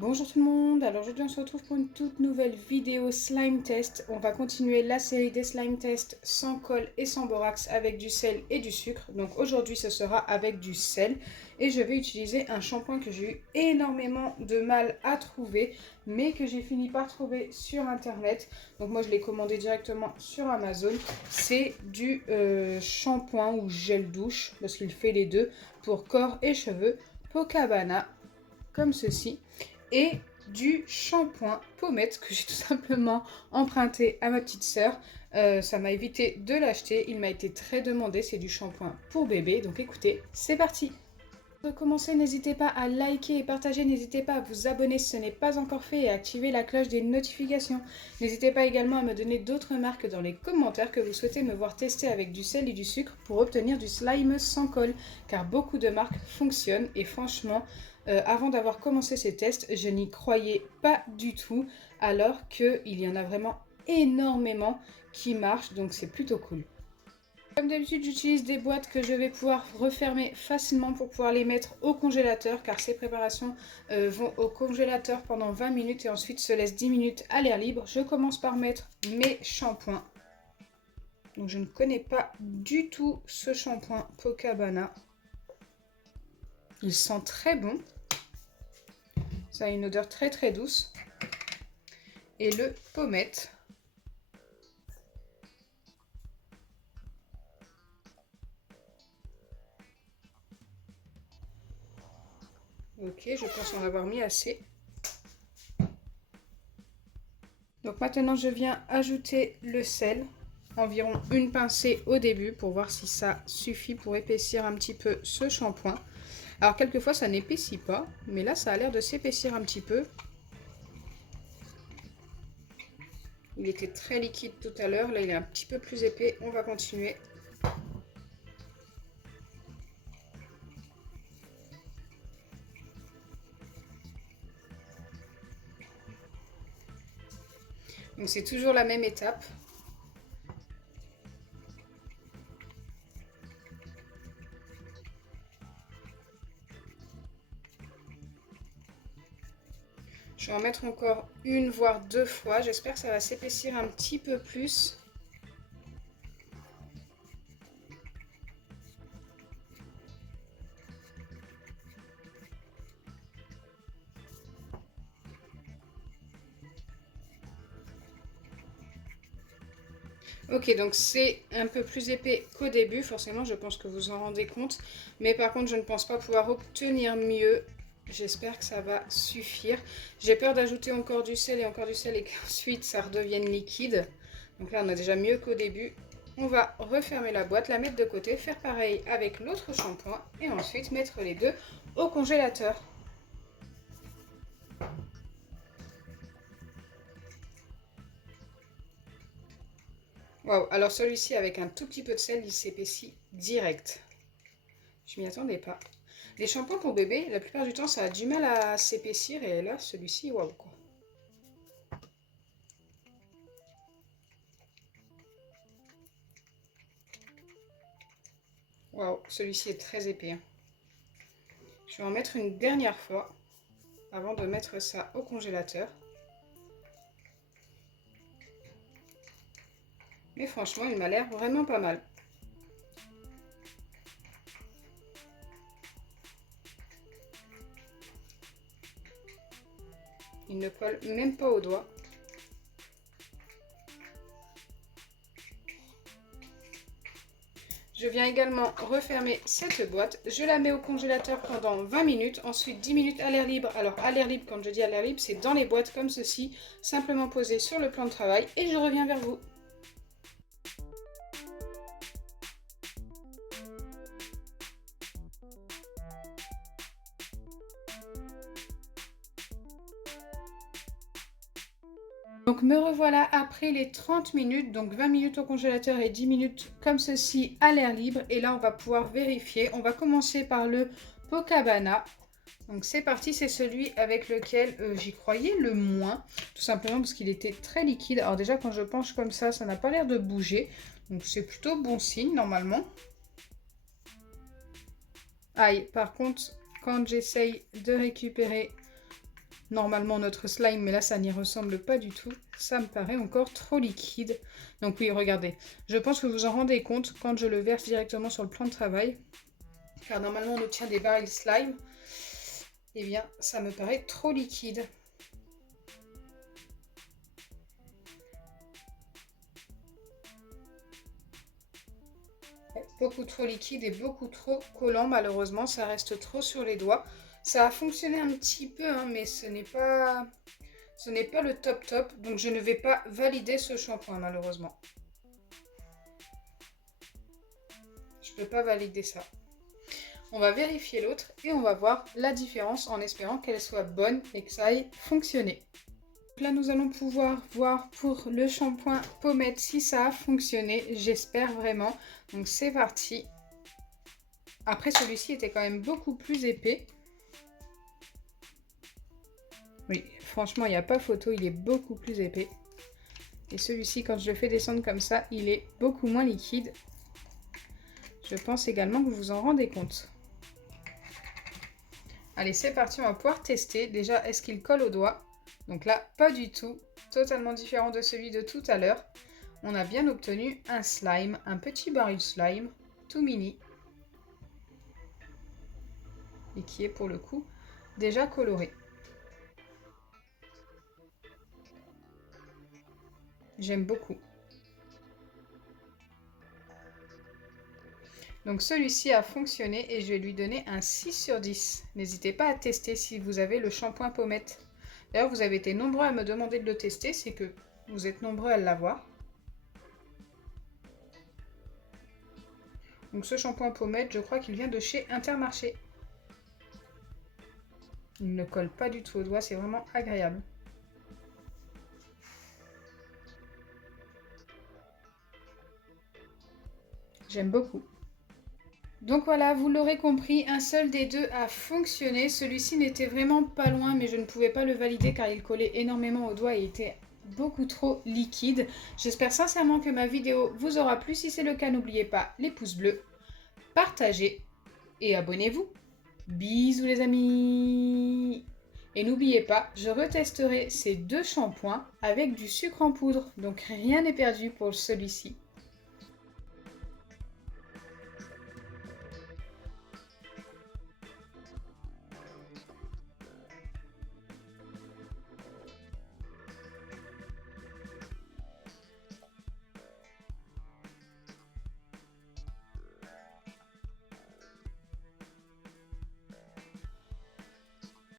Bonjour tout le monde, alors aujourd'hui on se retrouve pour une toute nouvelle vidéo slime test. On va continuer la série des slime tests sans colle et sans borax avec du sel et du sucre. Donc aujourd'hui ce sera avec du sel et je vais utiliser un shampoing que j'ai eu énormément de mal à trouver mais que j'ai fini par trouver sur internet. Donc moi je l'ai commandé directement sur Amazon. C'est du shampoing ou gel douche parce qu'il fait les deux pour corps et cheveux Pocabana comme ceci. Et du shampoing pommette que j'ai tout simplement emprunté à ma petite sœur. Ça m'a évité de l'acheter, il m'a été très demandé, c'est du shampoing pour bébé. Donc écoutez, c'est parti. Pour commencer, n'hésitez pas à liker et partager, n'hésitez pas à vous abonner si ce n'est pas encore fait et à activer la cloche des notifications. N'hésitez pas également à me donner d'autres marques dans les commentaires que vous souhaitez me voir tester avec du sel et du sucre pour obtenir du slime sans colle, car beaucoup de marques fonctionnent et franchement, avant d'avoir commencé ces tests, je n'y croyais pas du tout, alors qu'il y en a vraiment énormément qui marchent, donc c'est plutôt cool. Comme d'habitude, j'utilise des boîtes que je vais pouvoir refermer facilement pour pouvoir les mettre au congélateur, car ces préparations vont au congélateur pendant 20 minutes et ensuite se laissent 10 minutes à l'air libre. Je commence par mettre mes shampoings. Donc je ne connais pas du tout ce shampoing Pocabana. Il sent très bon. Ça a une odeur très très douce. Et le pommette. Ok, je pense en avoir mis assez. Donc maintenant je viens ajouter le sel, environ une pincée au début pour voir si ça suffit pour épaissir un petit peu ce shampoing. Alors quelquefois ça n'épaissit pas, mais là ça a l'air de s'épaissir un petit peu. Il était très liquide tout à l'heure, là il est un petit peu plus épais, on va continuer. Donc c'est toujours la même étape. Je vais en mettre encore une voire deux fois, j'espère que ça va s'épaissir un petit peu plus. Ok, donc c'est un peu plus épais qu'au début, forcément, je pense que vous en rendez compte. Mais par contre, je ne pense pas pouvoir obtenir mieux. J'espère que ça va suffire. J'ai peur d'ajouter encore du sel et qu'ensuite ça redevienne liquide. Donc là, on a déjà mieux qu'au début. On va refermer la boîte, la mettre de côté, faire pareil avec l'autre shampoing et ensuite mettre les deux au congélateur. Waouh, alors celui-ci avec un tout petit peu de sel, il s'épaissit direct. Je m'y attendais pas. Les shampoings pour bébé, la plupart du temps, ça a du mal à s'épaissir et là, celui-ci, waouh quoi. Waouh, celui-ci est très épais. Je vais en mettre une dernière fois avant de mettre ça au congélateur. Mais franchement, il m'a l'air vraiment pas mal. Il ne colle même pas aux doigts. Je viens également refermer cette boîte. Je la mets au congélateur pendant 20 minutes. Ensuite 10 minutes à l'air libre. Alors à l'air libre, quand je dis à l'air libre, c'est dans les boîtes comme ceci. Simplement posées sur le plan de travail. Et je reviens vers vous. Donc me revoilà après les 30 minutes, donc 20 minutes au congélateur et 10 minutes comme ceci à l'air libre. Et là on va pouvoir vérifier. On va commencer par le Pocabana. Donc c'est parti, c'est celui avec lequel j'y croyais le moins. Tout simplement parce qu'il était très liquide. Alors déjà quand je penche comme ça n'a pas l'air de bouger. Donc c'est plutôt bon signe normalement. Aïe, par contre quand j'essaye de récupérer normalement notre slime, mais là ça n'y ressemble pas du tout. Ça me paraît encore trop liquide. Donc oui, regardez, je pense que vous en rendez compte quand je le verse directement sur le plan de travail. Car normalement on obtient des barils slime. Eh bien, ça me paraît trop liquide. Beaucoup trop liquide et beaucoup trop collant, malheureusement, ça reste trop sur les doigts. Ça a fonctionné un petit peu, hein, mais ce n'est pas le top top, donc je ne vais pas valider ce shampoing, malheureusement. Je ne peux pas valider ça. On va vérifier l'autre et on va voir la différence en espérant qu'elle soit bonne et que ça aille fonctionner. Là, nous allons pouvoir voir pour le shampoing pommette si ça a fonctionné. J'espère vraiment. Donc, c'est parti. Après, celui-ci était quand même beaucoup plus épais. Oui, franchement, il n'y a pas photo. Il est beaucoup plus épais. Et celui-ci, quand je le fais descendre comme ça, il est beaucoup moins liquide. Je pense également que vous vous en rendez compte. Allez, c'est parti. On va pouvoir tester. Déjà, est-ce qu'il colle au doigt? Donc là, pas du tout, totalement différent de celui de tout à l'heure. On a bien obtenu un slime, un petit baril slime, tout mini. Et qui est pour le coup déjà coloré. J'aime beaucoup. Donc celui-ci a fonctionné et je vais lui donner un 6 sur 10. N'hésitez pas à tester si vous avez le shampoing pommette. D'ailleurs, vous avez été nombreux à me demander de le tester, c'est que vous êtes nombreux à l'avoir. Donc ce shampoing pommette, je crois qu'il vient de chez Intermarché. Il ne colle pas du tout au doigt, c'est vraiment agréable. J'aime beaucoup. Donc voilà, vous l'aurez compris, un seul des deux a fonctionné. Celui-ci n'était vraiment pas loin, mais je ne pouvais pas le valider car il collait énormément au doigt et était beaucoup trop liquide. J'espère sincèrement que ma vidéo vous aura plu. Si c'est le cas, n'oubliez pas les pouces bleus, partagez et abonnez-vous. Bisous les amis! Et n'oubliez pas, je retesterai ces deux shampoings avec du sucre en poudre. Donc rien n'est perdu pour celui-ci.